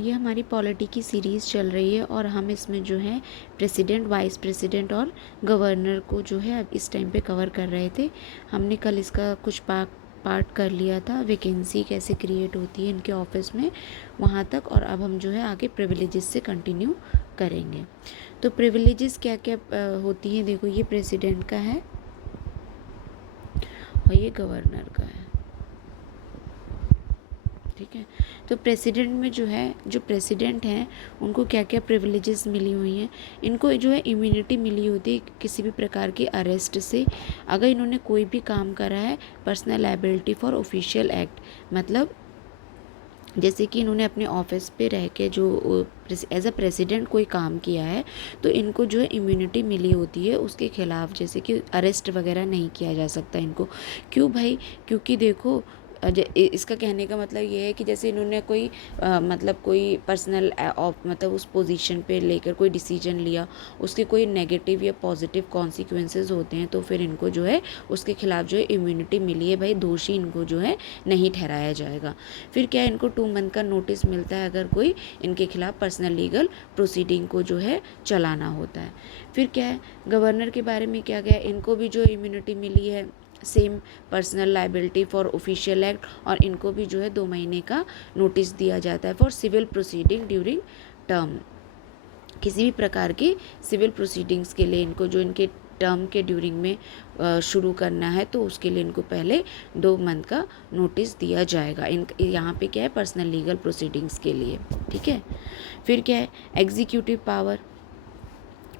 ये हमारी पॉलिटी की सीरीज़ चल रही है और हम इसमें जो है प्रेसिडेंट, वाइस प्रेसिडेंट और गवर्नर को जो है अब इस टाइम पे कवर कर रहे थे। हमने कल इसका कुछ पार्ट कर लिया था, वैकेंसी कैसे क्रिएट होती है इनके ऑफिस में, वहाँ तक। और अब हम जो है आगे प्रिविलेजेस से कंटिन्यू करेंगे। तो प्रिविलेजेस क्या क्या होती हैं, देखो ये प्रेसिडेंट का है और ये गवर्नर का है, ठीक है। तो प्रेसिडेंट में जो है, जो प्रेसिडेंट हैं उनको क्या क्या प्रिविलेजेस मिली हुई हैं, इनको जो है इम्यूनिटी मिली होती है किसी भी प्रकार के अरेस्ट से, अगर इन्होंने कोई भी काम करा है personal liability for official act, मतलब जैसे कि इन्होंने अपने ऑफिस पे रह के जो एज अ प्रेसिडेंट कोई काम किया है तो इनको जो है इम्यूनिटी मिली होती है, उसके खिलाफ जैसे कि अरेस्ट वगैरह नहीं किया जा सकता इनको। क्यों भाई, क्योंकि देखो इसका कहने का मतलब ये है कि जैसे इन्होंने कोई मतलब कोई पर्सनल मतलब उस पोजीशन पे लेकर कोई डिसीजन लिया, उसके कोई नेगेटिव या पॉजिटिव कॉन्सिक्वेंसेस होते हैं तो फिर इनको जो है उसके खिलाफ जो है इम्यूनिटी मिली है भाई, दोषी इनको जो है नहीं ठहराया जाएगा। फिर क्या है, इनको 2 मंथ का नोटिस मिलता है अगर कोई इनके खिलाफ पर्सनल लीगल प्रोसीडिंग को जो है चलाना होता है। फिर क्या है, गवर्नर के बारे में क्या गया, इनको भी जो इम्यूनिटी मिली है same personal liability for official act, और इनको भी जो है 2 महीने का नोटिस दिया जाता है for civil proceeding during term. किसी भी प्रकार की सिविल प्रोसीडिंग्स के लिए इनको जो इनके टर्म के ड्यूरिंग में शुरू करना है तो उसके लिए इनको पहले 2 मंथ का नोटिस दिया जाएगा। यहाँ पे क्या है, पर्सनल लीगल प्रोसीडिंग्स के लिए, ठीक है। फिर क्या है, एग्जीक्यूटिव पावर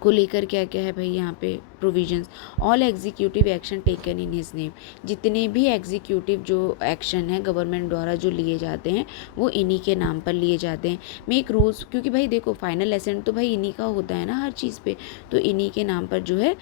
को लेकर क्या क्या है भाई यहाँ पे provisions, all executive action taken in his name, जितने भी एग्जीक्यूटिव जो एक्शन है गवर्नमेंट द्वारा जो लिए जाते हैं वो इन्हीं के नाम पर लिए जाते हैं। मेक रूल्स, क्योंकि भाई देखो फाइनल एसेंट तो भाई इन्हीं का होता है ना हर चीज़ पे, तो इन्हीं के नाम पर जो है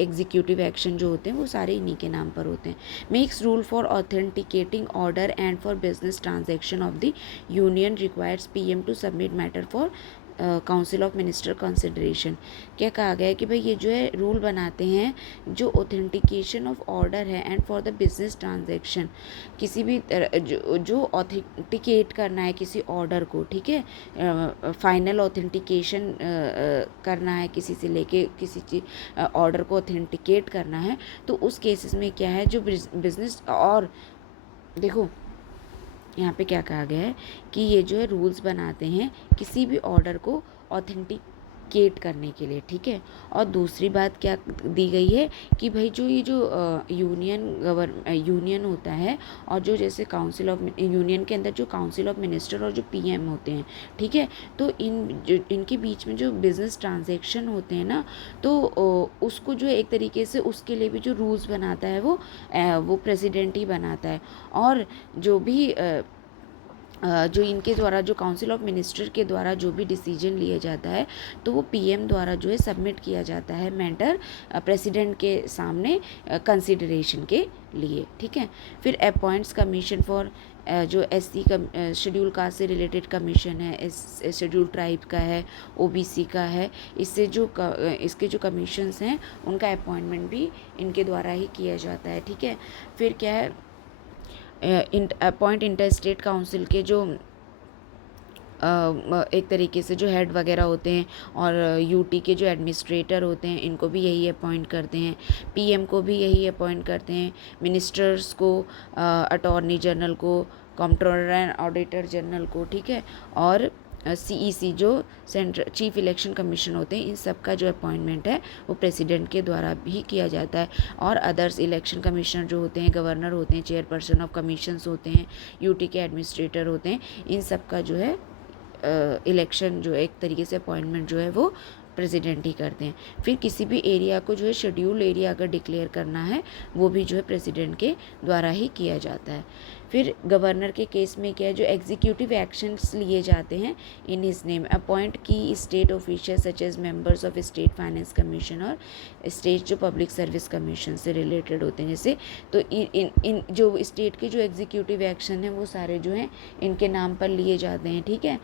एग्जीक्यूटिव एक्शन जो होते हैं वो सारे इन्हीं के नाम पर होते हैं। Makes rule for authenticating order and for business transaction of the union requires PM to submit matter for council of minister consideration. क्या कहा गया है कि भाई ये जो है रूल बनाते हैं जो ऑथेंटिकेशन ऑफ ऑर्डर है and for the business transaction, किसी भी जो ऑथेंटिकेट करना है किसी ऑर्डर को, ठीक है, फाइनल ऑथेंटिकेशन करना है किसी से लेके किसी चीज ऑर्डर को ऑथेंटिकेट करना है, तो उस केसेस में क्या है जो बिजनेस, और देखो यहाँ पे क्या कहा गया है कि ये जो है रूल्स बनाते हैं किसी भी ऑर्डर को ऑथेंटिकेट करने के लिए, ठीक है। और दूसरी बात क्या दी गई है कि भाई जो ये जो यूनियन होता है और जो जैसे काउंसिल ऑफ यूनियन के अंदर जो काउंसिल ऑफ मिनिस्टर और जो पीएम होते हैं, ठीक है, तो इनके बीच में जो बिजनेस ट्रांजेक्शन होते हैं ना, तो उसको जो एक तरीके से उसके लिए भी जो रूल्स बनाता है वो प्रेसिडेंट ही बनाता है। और जो भी जो इनके द्वारा जो काउंसिल ऑफ मिनिस्टर के द्वारा जो भी डिसीजन लिया जाता है तो वो पीएम द्वारा जो है सबमिट किया जाता है मैटर प्रेसिडेंट के सामने कंसिडरेशन के लिए, ठीक है। फिर अपॉइंट्स कमीशन फॉर जो एससी शेड्यूल कास्ट से रिलेटेड कमीशन है, शेड्यूल ट्राइब का है, ओबीसी का है, इससे जो इसके जो कमीशंस हैं उनका अपॉइंटमेंट भी इनके द्वारा ही किया जाता है, ठीक है। फिर क्या है, अपॉइंट इंटर स्टेट काउंसिल के जो एक तरीके से जो हेड वगैरह होते हैं, और यूटी के जो एडमिनिस्ट्रेटर होते हैं इनको भी यही अपॉइंट करते हैं, पीएम को भी यही अपॉइंट करते हैं, मिनिस्टर्स को, अटॉर्नी जनरल को, कंट्रोलर एंड ऑडिटर जनरल को, ठीक है, और सीईसी जो सेंट्रल चीफ इलेक्शन कमीशन होते हैं, इन सब का जो अपॉइंटमेंट है वो प्रेसिडेंट के द्वारा भी किया जाता है। और अदर्स इलेक्शन कमिश्नर जो होते हैं, गवर्नर होते हैं, चेयरपर्सन ऑफ कमीशंस होते हैं, यूटी के एडमिनिस्ट्रेटर होते हैं, इन सब का जो है इलेक्शन जो एक तरीके से अपॉइंटमेंट जो है वो प्रेसिडेंट ही करते हैं। फिर किसी भी एरिया को जो है शेड्यूल एरिया अगर डिक्लेयर करना है वो भी जो है प्रेसिडेंट के द्वारा ही किया जाता है। फिर गवर्नर के केस में क्या है, जो एग्जीक्यूटिव एक्शंस लिए जाते हैं इन हिज नेम, अपॉइंट की state official such as members of state finance commission और स्टेट जो पब्लिक सर्विस कमीशन से रिलेटेड होते हैं जैसे, तो इन जो स्टेट के जो एग्जीक्यूटिव एक्शन है वो सारे जो हैं इनके नाम पर लिए जाते हैं, ठीक है।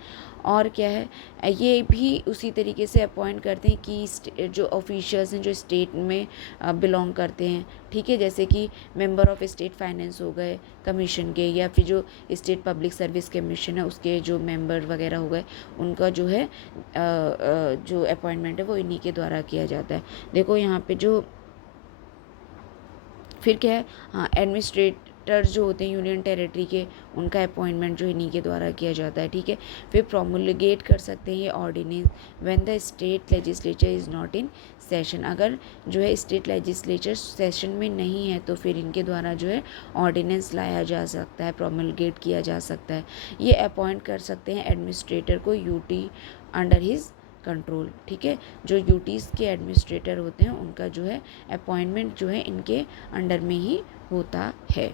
और क्या है, ये भी उसी तरीके से अपॉइंट अपॉइंटमेंट करते हैं कि जो ऑफिशियल्स हैं जो स्टेट में बिलोंग करते हैं, ठीक है, जैसे कि मेंबर ऑफ स्टेट फाइनेंस हो गए कमीशन के, या फिर जो स्टेट पब्लिक सर्विस कमीशन है उसके जो मेंबर वगैरह हो गए, उनका जो है जो अपॉइंटमेंट है वो इन्हीं के द्वारा किया जाता है। देखो यहाँ पे जो फिर क्या है, हाँ, एडमिनिस्ट्रेटर जो होते हैं यूनियन टेरिटरी के, उनका अपॉइंटमेंट जो इन्हीं के द्वारा किया जाता है, ठीक है। फिर प्रोमुलगेट कर सकते हैं ये ordinance when the state legislature is not in session. अगर जो है स्टेट लेजिस्लेचर सेशन में नहीं है तो फिर इनके द्वारा जो है ऑर्डिनेंस लाया जा सकता है, प्रोमुलगेट किया जा सकता है। ये अपॉइंट कर सकते हैं एडमिनिस्ट्रेटर को यूटी अंडर हिज कंट्रोल, ठीक है। जो यूटीज़ के एडमिनिस्ट्रेटर होते हैं उनका जो है अपॉइंटमेंट जो है इनके अंडर में ही होता है।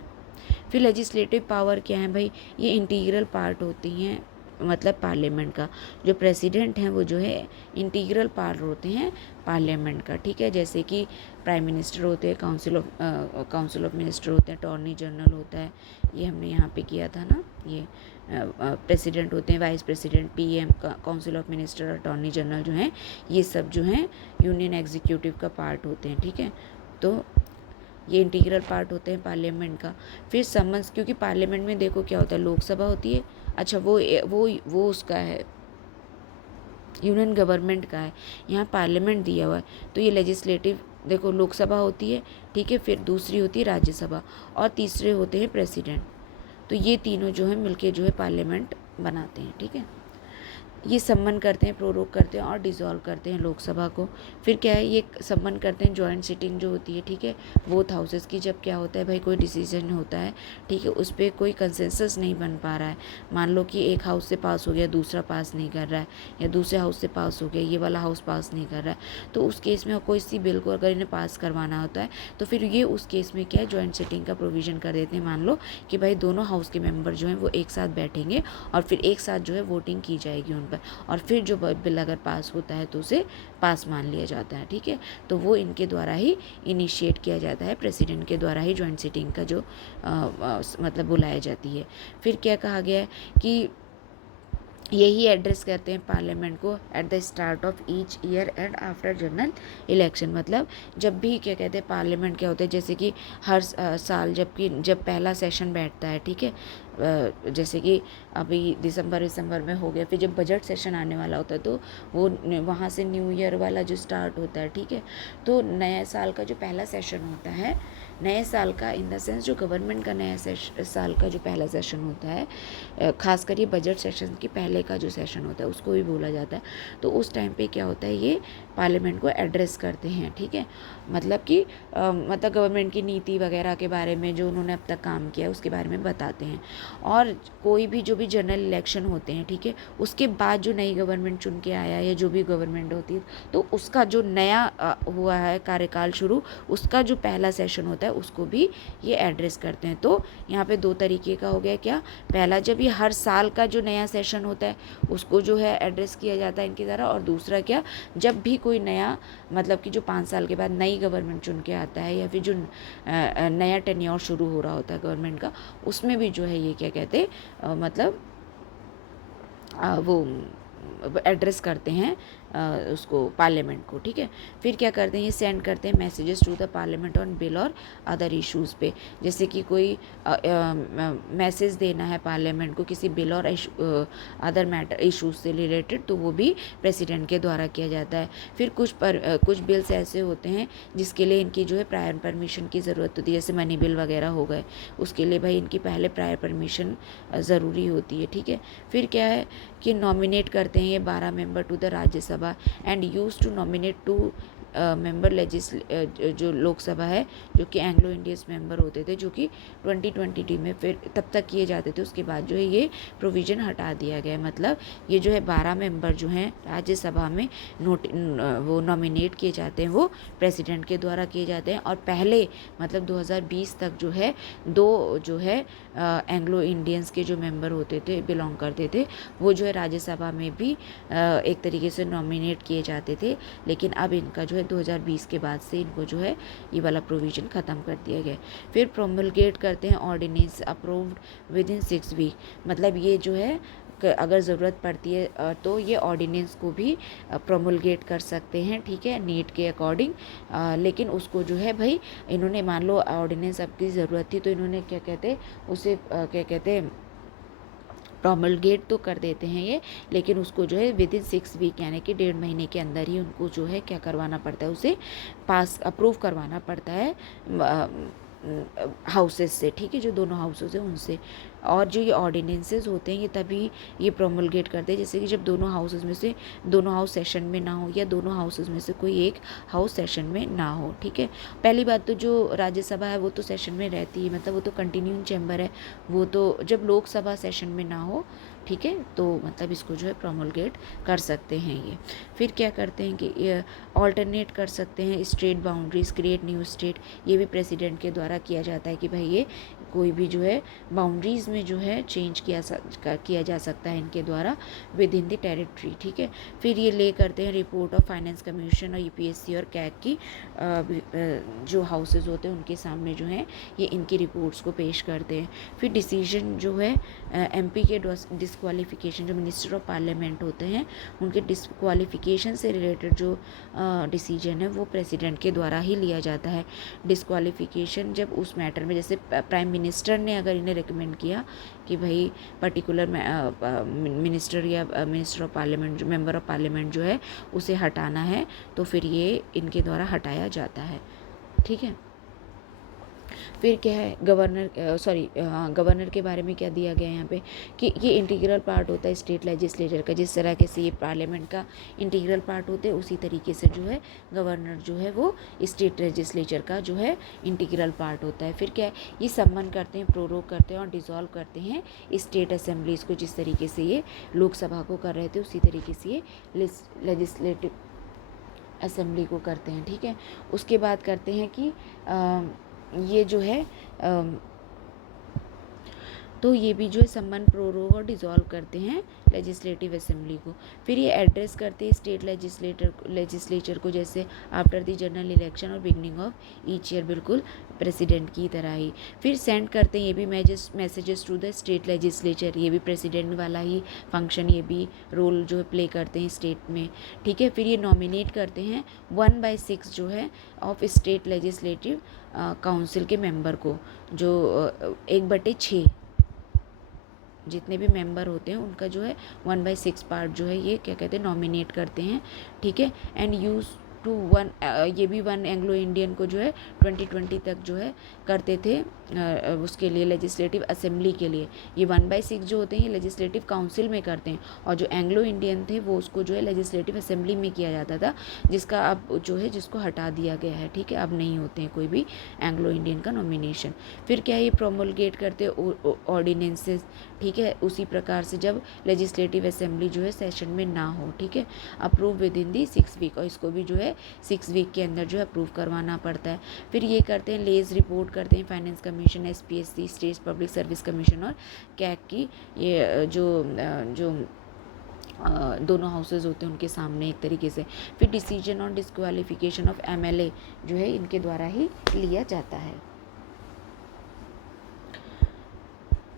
फिर लेजिस्लेटिव पावर क्या है भाई, ये इंटीग्रल पार्ट होती हैं मतलब पार्लियामेंट का। जो प्रेसिडेंट हैं वो जो है इंटीग्रल पार्ट होते हैं पार्लियामेंट का, ठीक है। जैसे कि प्राइम मिनिस्टर होते हैं, काउंसिल ऑफ मिनिस्टर होते हैं, अटॉर्नी जनरल होता है, ये हमने यहाँ पे किया था ना, ये प्रेसिडेंट होते हैं, vice president, PM, council of minister, attorney general जो हैं, ये सब जो हैं यूनियन एग्जीक्यूटिव का पार्ट होते हैं, ठीक है। तो ये इंटीग्रल पार्ट होते हैं पार्लियामेंट का। फिर समन्स, क्योंकि पार्लियामेंट में देखो क्या होता है, लोकसभा होती है, अच्छा वो उसका है यूनियन गवर्नमेंट का है, यहाँ पार्लियामेंट दिया हुआ है, तो ये लेजिस्लेटिव, देखो लोकसभा होती है, ठीक है, फिर दूसरी होती है राज्यसभा, और तीसरे होते हैं प्रेसिडेंट। तो ये तीनों जो है मिलके जो है पार्लियामेंट बनाते हैं, ठीक है। ये सम्मन करते हैं, प्रोरोग करते हैं और डिसॉल्व करते हैं लोकसभा को। फिर क्या है, ये सम्मन करते हैं जॉइंट सिटिंग जो होती है, ठीक है, बोथ हाउसेस की। जब क्या होता है भाई, कोई डिसीजन होता है, ठीक है, उस पर कोई कंसेंसस नहीं बन पा रहा है, मान लो कि एक हाउस से पास हो गया, दूसरा पास नहीं कर रहा है, या दूसरे हाउस से पास हो गया, ये वाला हाउस पास नहीं कर रहा है, तो उस केस में कोई सी बिल को अगर इन्हें पास करवाना होता है तो फिर ये उस केस में क्या है, जॉइंट सिटिंग का प्रोविज़न कर देते हैं। मान लो कि भाई दोनों हाउस के मेंबर जो हैं वो एक साथ बैठेंगे और फिर एक साथ जो है वोटिंग की जाएगी उन पर, और फिर जो बिल अगर पास होता है तो उसे पास मान लिया जाता है, ठीक है। तो वो इनके द्वारा ही इनिशिएट किया जाता है, प्रेसिडेंट के द्वारा ही जॉइंट सिटिंग का जो मतलब बुलाया जाती है। फिर क्या कहा गया है कि यही एड्रेस करते हैं पार्लियामेंट को at the start of each year and after general election. मतलब जब भी क्या कहते हैं पार्लियामेंट क्या होता है, जैसे कि हर साल जब पहला सेशन बैठता है, ठीक है, जैसे कि अभी दिसंबर में हो गया, फिर जब बजट सेशन आने वाला होता है तो वो वहाँ से न्यू ईयर वाला जो स्टार्ट होता है, ठीक है। तो नया साल का जो पहला सेशन होता है, नए साल का इन द सेंस जो गवर्नमेंट का नया साल का जो पहला सेशन होता है, खासकर ये बजट सेशन के पहले का जो सेशन होता है उसको भी बोला जाता है। तो उस टाइम पे क्या होता है, ये पार्लियामेंट को एड्रेस करते हैं, ठीक है। मतलब कि मतलब गवर्नमेंट की नीति वगैरह के बारे में जो उन्होंने अब तक काम किया उसके बारे में बताते हैं। और कोई भी जो भी जनरल इलेक्शन होते हैं, ठीक है, उसके बाद जो नई गवर्नमेंट चुन के आया या जो भी गवर्नमेंट होती है तो उसका जो नया हुआ है कार्यकाल शुरू, उसका जो पहला सेशन होता है उसको भी ये एड्रेस करते हैं। तो यहाँ पे दो तरीके का हो गया, क्या, पहला जब ये हर साल का जो नया सेशन होता है उसको जो है एड्रेस किया जाता है इनकी तरह, और दूसरा क्या, जब भी कोई नया मतलब कि जो 5 साल के बाद नई गवर्नमेंट चुन के आता है या फिर जो नया टेन्योर शुरू हो रहा होता है गवर्नमेंट का, उसमें भी जो है ये क्या कहते मतलब वो एड्रेस करते हैं उसको पार्लियामेंट को, ठीक है। फिर क्या करते हैं, ये सेंड करते हैं messages to the parliament on bill और अदर इश्यूज़ पे। जैसे कि कोई मैसेज देना है पार्लियामेंट को किसी बिल और अदर मैटर इश्यूज़ से रिलेटेड, तो वो भी प्रेसिडेंट के द्वारा किया जाता है। फिर कुछ बिल्स ऐसे होते हैं जिसके लिए इनकी जो है प्रायर परमिशन की ज़रूरत होती है, जैसे मनी बिल वगैरह हो गए, उसके लिए भाई इनकी पहले प्रायर परमिशन ज़रूरी होती है, ठीक है। फिर क्या है कि नॉमिनेट करते हैं ये 12 member to the Rajya Sabha and use to nominate 2 member जो लोकसभा है जो कि एंग्लो इंडियंस मेंबर होते थे, जो कि 2020 में फिर तब तक किए जाते थे, उसके बाद जो है ये प्रोविज़न हटा दिया गया है। मतलब ये जो है 12 मेंबर जो हैं राज्यसभा में वो नॉमिनेट किए जाते हैं, वो प्रेसिडेंट के द्वारा किए जाते हैं। और पहले मतलब 2020 तक जो है 2 जो है एंग्लो इंडियंस के जो मेंबर होते थे, बिलोंग करते थे, वो जो है राज्यसभा में भी एक तरीके से नॉमिनेट किए जाते थे। लेकिन अब इनका जो है 2020 के बाद से इनको जो है ये वाला प्रोविज़न ख़त्म कर दिया गया। फिर प्रोमलगेट करते हैं ordinance approved within 6 week. मतलब ये जो है अगर ज़रूरत पड़ती है तो ये ऑर्डिनेंस को भी प्रोमulgate कर सकते हैं, ठीक है, नीड के अकॉर्डिंग। लेकिन उसको जो है भाई इन्होंने, मान लो ऑर्डिनेंस आपकी ज़रूरत थी तो इन्होंने क्या कहते उसे क्या कहते प्रोमलगेट तो कर देते हैं ये, लेकिन उसको जो है विद इन 6 वीक यानी कि 1.5 महीने के अंदर ही उनको जो है क्या करवाना पड़ता है, उसे पास अप्रूव करवाना पड़ता है हाउसेस से, ठीक है, जो दोनों हाउसेस हैं उनसे। और जो ये ऑर्डिनेंसेस होते हैं ये तभी ये प्रोमलगेट करते हैं जैसे कि जब दोनों हाउसेस में से दोनों हाउस सेशन में ना हो या दोनों हाउसेस में से कोई एक हाउस सेशन में ना हो, ठीक है। पहली बात तो जो राज्यसभा है वो तो सेशन में रहती है, मतलब वो तो कंटिन्यूइंग चैम्बर है, वो तो जब लोकसभा सेशन में ना हो, ठीक है, तो मतलब इसको जो है प्रोमलगेट कर सकते हैं ये। फिर क्या करते हैं कि ऑल्टरनेट कर सकते हैं state boundaries, create new state, ये भी प्रेसिडेंट के द्वारा किया जाता है कि भाई ये कोई भी जो है बाउंड्रीज़ में जो है चेंज किया जा सकता है इनके द्वारा विद इन द टेरिटरी, ठीक है। फिर ये ले करते हैं रिपोर्ट ऑफ फाइनेंस कमीशन और यूपीएससी और कैग की जो हाउसेज होते हैं उनके सामने जो है ये इनकी रिपोर्ट्स को पेश करते हैं। फिर डिसीजन जो है एमपी के डिस्क्वालिफिकेशन, जो मिनिस्टर ऑफ पार्लियामेंट होते हैं उनके डिस्क्वालिफिकेशन से रिलेटेड जो डिसीजन है वो प्रेसिडेंट के द्वारा ही लिया जाता है। डिस्क्वालिफिकेशन जब उस मैटर में, जैसे प्राइम मिनिस्टर ने अगर इन्हें रिकमेंड किया कि भाई पर्टिकुलर मिनिस्टर या minister of parliament, member of parliament जो है उसे हटाना है, तो फिर ये इनके द्वारा हटाया जाता है, ठीक है। फिर क्या है गवर्नर के बारे में क्या दिया गया है यहाँ पे कि ये इंटीग्रल पार्ट होता है स्टेट लेजिस्लेचर का। जिस तरह के से ये पार्लियामेंट का इंटीग्रल पार्ट होते हैं उसी तरीके से जो है गवर्नर जो है वो स्टेट लेजिस्लेचर का जो है इंटीग्रल पार्ट होता है। फिर क्या है, ये सम्मन करते हैं, प्रोरोग करते हैं और डिसॉल्व करते हैं स्टेट असेंबलीज़ को। जिस तरीके से ये लोकसभा को कर रहे थे उसी तरीके से ये लेजिस्लेटिव असेंबली को करते हैं, ठीक है। उसके बाद करते हैं कि ये जो है तो ये भी जो है सम्मन, प्रोरोग और डिसॉल्व करते हैं लेजिस्लेटिव असेंबली को। फिर ये एड्रेस करते हैं स्टेट लेजिस्लेचर को, जैसे आफ्टर द जनरल इलेक्शन और बिगनिंग ऑफ ईच ईयर, बिल्कुल प्रेसिडेंट की तरह ही। फिर सेंड करते हैं ये भी messages to the state legislature, ये भी प्रेसिडेंट वाला ही फंक्शन, ये भी रोल जो है प्ले करते हैं स्टेट में, ठीक है। फिर ये नॉमिनेट करते हैं 1/6 जो है ऑफ स्टेट लेजिस्लेटिव काउंसिल के मेंबर को, जो 1/6 जितने भी मेंबर होते हैं उनका जो है 1/6 पार्ट जो है ये क्या कहते हैं नॉमिनेट करते हैं, ठीक है। एंड यूज टू वन, ये भी 1 एंग्लो इंडियन को जो है 2020 तक जो है करते थे उसके लिए लेजिस्लेटिव असेंबली के लिए। ये 1/6 जो होते हैं ये लेजिस्लेटिव काउंसिल में करते हैं, और जो एंग्लो इंडियन थे वो उसको जो है लेजिस्लेटिव असेंबली में किया जाता था, जिसका अब जो है जिसको हटा दिया गया है, ठीक है। अब नहीं होते हैं कोई भी एंग्लो इंडियन का नॉमिनेशन। फिर क्या है, ये प्रोमलगेट करते ऑर्डिनेंसेस, ठीक है, उसी प्रकार से जब लेजिस्लेटिव असेंबली जो है सेशन में ना हो, ठीक है, approve within the 6 week, और इसको भी जो है 6 वीक के अंदर जो है अप्रूव करवाना पड़ता है। फिर ये करते हैं लेज रिपोर्ट करते हैं finance commission, SPSC state public service commission और कैग की, ये जो दोनों हाउसेज होते हैं उनके सामने एक तरीके से। फिर decision on disqualification of MLA जो है इनके द्वारा ही लिया जाता है।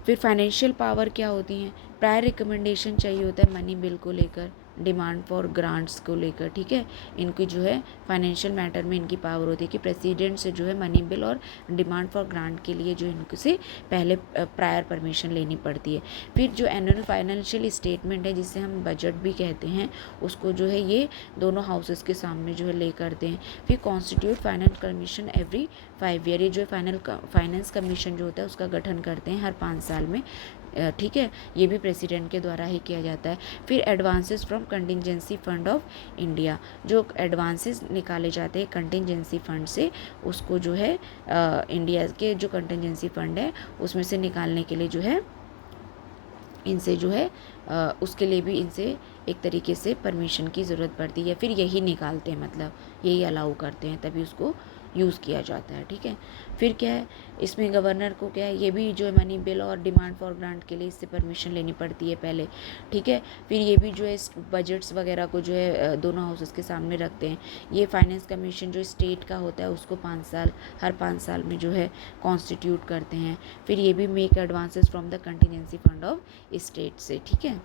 फिर फाइनेंशियल पावर क्या होती हैं, प्रायर रिकमेंडेशन चाहिए होता है मनी बिल को लेकर, डिमांड फॉर ग्रांट्स को लेकर, ठीक है। इनकी जो है फाइनेंशियल मैटर में इनकी पावर होती है कि प्रेसिडेंट से जो है मनी बिल और डिमांड फॉर ग्रांट के लिए जो इनसे पहले प्रायर परमिशन लेनी पड़ती है। फिर जो एनुअल फाइनेंशियल स्टेटमेंट है जिसे हम बजट भी कहते हैं, उसको जो है ये दोनों हाउसेस के सामने जो है ले करते हैं। फिर constitute finance commission every 5 year, ये जो है फाइनेंस कमीशन जो होता है उसका गठन करते हैं हर 5 साल में, ठीक है। ये भी प्रेसिडेंट के द्वारा ही किया जाता है। फिर advances from contingency fund of India, जो एडवांसेस निकाले जाते हैं कंटिजेंसी फंड से, उसको जो है इंडिया के जो कंटिजेंसी फंड है उसमें से निकालने के लिए जो है इनसे जो है उसके लिए भी इनसे एक तरीके से परमिशन की ज़रूरत पड़ती है। फिर यही निकालते हैं, मतलब यही अलाउ करते हैं, तभी उसको यूज़ किया जाता है, ठीक है। फिर क्या है, इसमें गवर्नर को क्या है, ये भी जो है मनी बिल और डिमांड फॉर ग्रांट के लिए इससे परमिशन लेनी पड़ती है पहले, ठीक है। फिर ये भी जो है बजट्स वगैरह को जो है दोनों हाउसेस के सामने रखते हैं। ये फाइनेंस कमीशन जो स्टेट का होता है उसको हर 5 साल में जो है कॉन्स्टिट्यूट करते हैं। फिर ये भी make advances from the contingency fund of state से, ठीक है।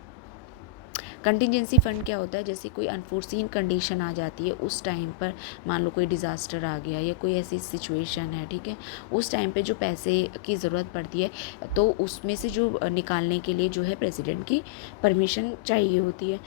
कंटिजेंसी फ़ंड क्या होता है, जैसे कोई अनफोर्सीन कंडीशन आ जाती है उस टाइम पर, मान लो कोई डिज़ास्टर आ गया या कोई ऐसी सिचुएशन है, ठीक है, उस टाइम पे जो पैसे की ज़रूरत पड़ती है तो उसमें से जो निकालने के लिए जो है प्रेसिडेंट की परमिशन चाहिए होती है।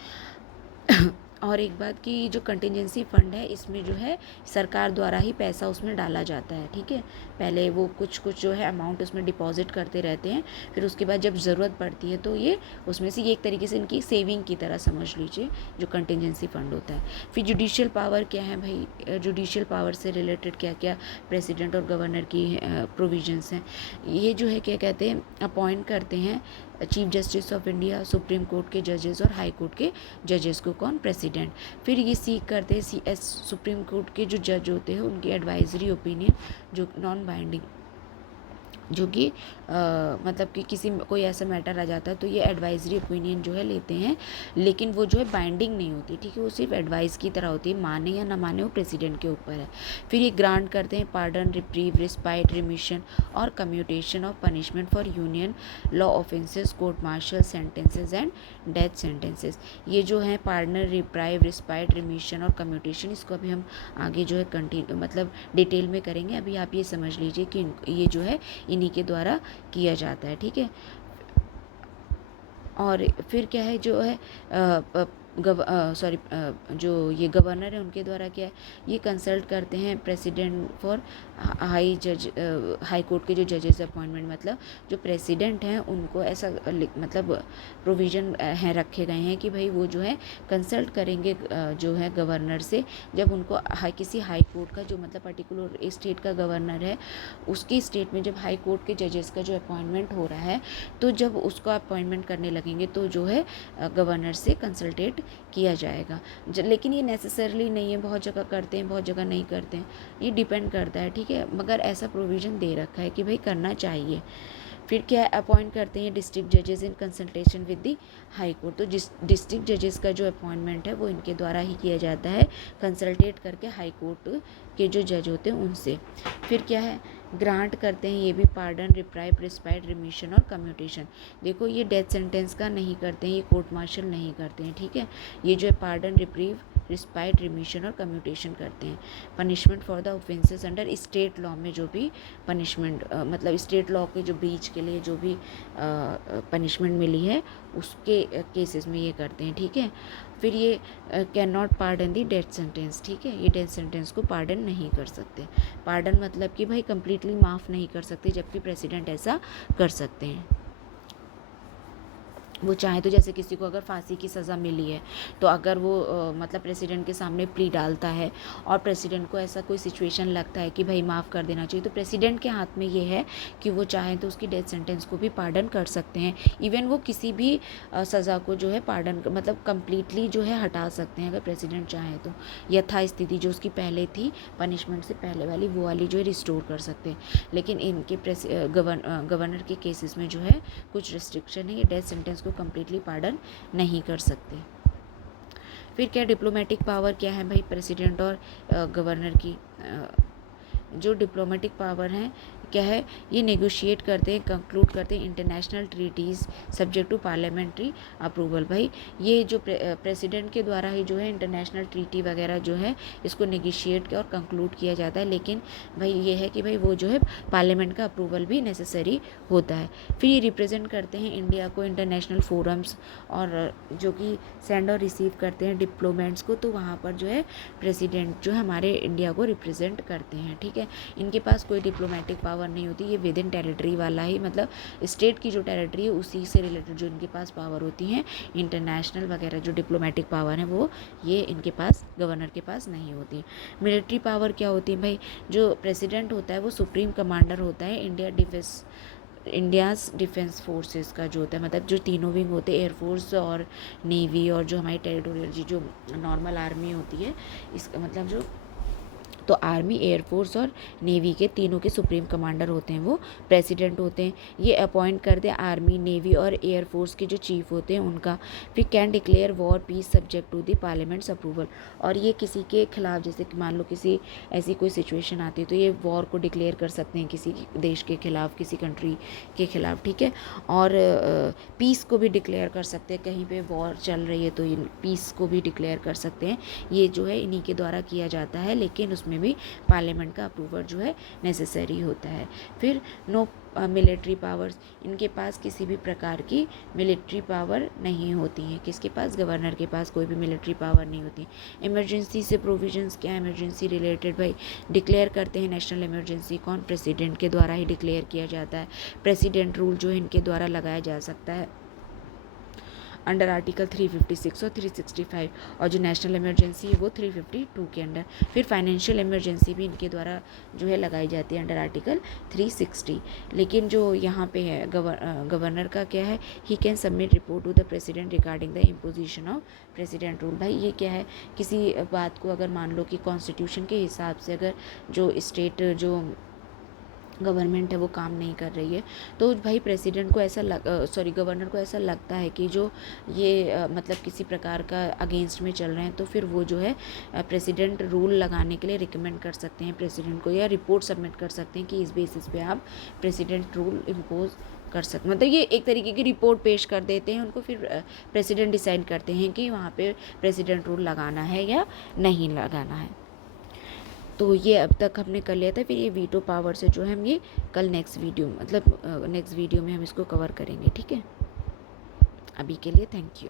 और एक बात कि जो कंटिजेंसी फ़ंड है इसमें जो है सरकार द्वारा ही पैसा उसमें डाला जाता है, ठीक है। पहले वो कुछ जो है अमाउंट उसमें डिपॉजिट करते रहते हैं, फिर उसके बाद जब ज़रूरत पड़ती है तो ये उसमें से ये एक तरीके से इनकी सेविंग की तरह समझ लीजिए जो कंटिजेंसी फ़ंड होता है। फिर जुडिशियल पावर क्या है भाई, जुडिशियल पावर से रिलेटेड क्या क्या प्रेसिडेंट और गवर्नर की प्रोविजंस हैं। ये जो है क्या कहते हैं, अपॉइंट करते हैं chief justice of India, supreme court के जजेस और हाई कोर्ट के जजेस को, कौन, प्रेसिडेंट। फिर ये सीख करते हैं सुप्रीम कोर्ट के जो जज होते हैं उनकी एडवाइजरी ओपिनियन जो नॉन बाइंडिंग, जो कि मतलब कि किसी कोई ऐसा मैटर आ जाता है तो ये एडवाइजरी ओपिनियन जो है लेते हैं, लेकिन वो जो है बाइंडिंग नहीं होती, ठीक है, वो सिर्फ एडवाइस की तरह होती है, माने या ना माने वो प्रेसिडेंट के ऊपर है। फिर ये ग्रांट करते हैं पार्डन, रिप्रीव, रिस्पाइट, रिमिशन और commutation of punishment for union law offences, court martial sentences and death sentences. ये जो है पार्डन, रिप्राइव, रिस्पाइट, रिमिशन और कम्यूटेशन, इसको अभी हम आगे जो है मतलब डिटेल में करेंगे। अभी आप ये समझ लीजिए कि ये जो है इन्हीं के द्वारा किया जाता है, ठीक है। और फिर क्या है जो है जो ये गवर्नर है उनके द्वारा क्या है, ये कंसल्ट करते हैं प्रेसिडेंट फॉर हाई कोर्ट के जो जजेस अपॉइंटमेंट, मतलब जो प्रेसिडेंट हैं उनको ऐसा मतलब प्रोविज़न हैं रखे गए हैं कि भाई वो जो है कंसल्ट करेंगे जो है गवर्नर से, जब उनको किसी हाई कोर्ट का जो मतलब पर्टिकुलर स्टेट का गवर्नर है उसकी स्टेट में जब हाई कोर्ट के जजेस का जो अपॉइंटमेंट हो रहा है, तो जब उसको अपॉइंटमेंट करने लगेंगे तो जो है गवर्नर से कंसल्टेट किया जाएगा। लेकिन ये नेसेसरली नहीं है, बहुत जगह करते हैं बहुत जगह नहीं करते हैं, ये डिपेंड करता है, ठीक है, मगर ऐसा प्रोविज़न दे रखा है कि भाई करना चाहिए। फिर क्या अपॉइंट करते हैं डिस्ट्रिक्ट जजेस in consultation with the high court, तो जिस डिस्ट्रिक्ट जजेस का जो अपॉइंटमेंट है वो इनके द्वारा ही किया जाता है, कंसल्टेट करके हाई कोर्ट के जो जज होते हैं उनसे। फिर क्या है, ग्रांट करते हैं ये भी पार्डन, रिप्राइव, रिस्पाइट, रिमिशन और कम्यूटेशन। देखो ये डेथ सेंटेंस का नहीं करते हैं, ये कोर्ट मार्शल नहीं करते हैं, ठीक है, ये जो है पार्डन, रिप्रीव, रिस्पाइट, रिमिशन और कम्यूटेशन करते हैं। Punishment for the offences under state law में जो भी पनिशमेंट मतलब स्टेट लॉ के जो ब्रीच के लिए जो भी पनिशमेंट मिली है उसके केसेस में ये करते हैं, ठीक है। फिर ये can not pardon the death sentence, ठीक है, ये डेथ सेंटेंस को पार्डन नहीं कर सकते। पार्डन मतलब कि भाई कंप्लीटली माफ़ नहीं कर सकते, जबकि प्रेसिडेंट ऐसा कर सकते हैं। वो चाहे तो जैसे किसी को अगर फांसी की सज़ा मिली है तो अगर वो मतलब प्रेसिडेंट के सामने प्ली डालता है और प्रेसिडेंट को ऐसा कोई सिचुएशन लगता है कि भाई माफ़ कर देना चाहिए, तो प्रेसिडेंट के हाथ में ये है कि वो चाहे तो उसकी डेथ सेंटेंस को भी पार्डन कर सकते हैं। इवन वो किसी भी सज़ा को जो है पार्डन मतलब कंप्लीटली जो है हटा सकते हैं अगर प्रेसिडेंट चाहे तो। यथास्थिति जो उसकी पहले थी पनिशमेंट से पहले वाली वो वाली जो है रिस्टोर कर सकते हैं। लेकिन इनके गवर्नर के केसेस में जो है कुछ रिस्ट्रिक्शन है, ये डेथ सेंटेंस को कंप्लीटली पार्डन नहीं कर सकते। फिर क्या डिप्लोमेटिक पावर क्या है भाई प्रेसिडेंट और गवर्नर की, जो डिप्लोमेटिक पावर है क्या है, ये नेगोशिएट करते हैं, कंक्लूड करते हैं international treaties subject to parliamentary approval. भाई ये जो प्रेसिडेंट के द्वारा ही जो है इंटरनेशनल ट्रीटी वगैरह जो है इसको नेगोशिएट और कंक्लूड किया जाता है, लेकिन भाई ये है कि भाई वो जो है पार्लियामेंट का अप्रूवल भी नेसेसरी होता है। फिर ये रिप्रेजेंट करते हैं इंडिया को इंटरनेशनल फोरम्स, और जो कि सेंड और रिसीव करते हैं डिप्लोमेट्स को, तो वहाँ पर जो है प्रेसिडेंट जो है हमारे इंडिया को रिप्रेजेंट करते हैं, ठीक है। इनके पास कोई डिप्लोमेटिक पावर नहीं होती, ये विद इन टेरिटरी वाला ही मतलब स्टेट की जो टेरिटरी है उसी से रिलेटेड जो इनके पास पावर होती हैं, इंटरनेशनल वगैरह जो डिप्लोमेटिक पावर है वो ये इनके पास गवर्नर के पास नहीं होती। मिलिट्री पावर क्या होती है भाई, जो प्रेसिडेंट होता है वो सुप्रीम कमांडर होता है इंडियाज़ डिफेंस फोर्सेस का जो होता है, मतलब जो तीनों विंग होते हैं एयरफोर्स और नेवी और जो हमारी टेरिटोरियल जो नॉर्मल आर्मी होती है, इसका मतलब जो तो आर्मी, एयरफोर्स और नेवी के तीनों के सुप्रीम कमांडर होते हैं वो प्रेसिडेंट होते हैं। ये अपॉइंट कर दे आर्मी, नेवी और एयरफोर्स के जो चीफ होते हैं उनका। फिर can declare war peace subject to the parliament's approval, और ये किसी के खिलाफ, जैसे कि मान लो किसी ऐसी कोई सिचुएशन आती है तो ये वॉर को डिक्लेयर कर सकते हैं किसी देश के खिलाफ, किसी कंट्री के खिलाफ, ठीक है। और पीस को भी डिक्लेयर कर सकते हैं, कहीं पे वॉर चल रही है तो पीस को भी डिक्लेयर कर सकते हैं। ये जो है इन्हीं के द्वारा किया जाता है, लेकिन उसमें भी पार्लियामेंट का अप्रूवल जो है नेसेसरी होता है। फिर नो मिलिट्री पावर्स, इनके पास किसी भी प्रकार की मिलिट्री पावर नहीं होती है। किसके पास? गवर्नर के पास कोई भी मिलिट्री पावर नहीं होती। इमरजेंसी से प्रोविजंस क्या, इमरजेंसी रिलेटेड भाई डिक्लेयर करते हैं नेशनल इमरजेंसी कौन? प्रेसिडेंट के द्वारा ही डिक्लेयर किया जाता है। प्रेसिडेंट रूल जो है इनके द्वारा लगाया जा सकता है अंडर आर्टिकल 356 और 365, और जो नेशनल इमरजेंसी है वो 352 के अंडर। फिर फाइनेंशियल इमरजेंसी भी इनके द्वारा जो है लगाई जाती है अंडर आर्टिकल 360। लेकिन जो यहाँ पे है गवर्नर का क्या है? He can submit report to the president regarding the imposition of president rule. भाई ये क्या है? किसी बात को अगर मान लो कि कॉन्स्टिट्यूशन के हिसाब से अगर जो स्टेट जो गवर्नमेंट है वो काम नहीं कर रही है, तो भाई प्रेसिडेंट को ऐसा गवर्नर को ऐसा लगता है कि जो ये मतलब किसी प्रकार का अगेंस्ट में चल रहे हैं, तो फिर वो जो है प्रेसिडेंट रूल लगाने के लिए रिकमेंड कर सकते हैं प्रेसिडेंट को, या रिपोर्ट सबमिट कर सकते हैं कि इस बेसिस पे आप प्रेसिडेंट रूल इम्पोज कर सकते, मतलब ये एक तरीके की रिपोर्ट पेश कर देते हैं उनको। फिर प्रेसिडेंट डिसाइड करते हैं कि वहाँ पे प्रेसिडेंट रूल लगाना है या नहीं लगाना है। तो ये अब तक हमने कर लिया था। फिर ये वीटो पावर से जो है हम ये कल नेक्स्ट वीडियो में हम इसको कवर करेंगे, ठीक है। अभी के लिए थैंक यू।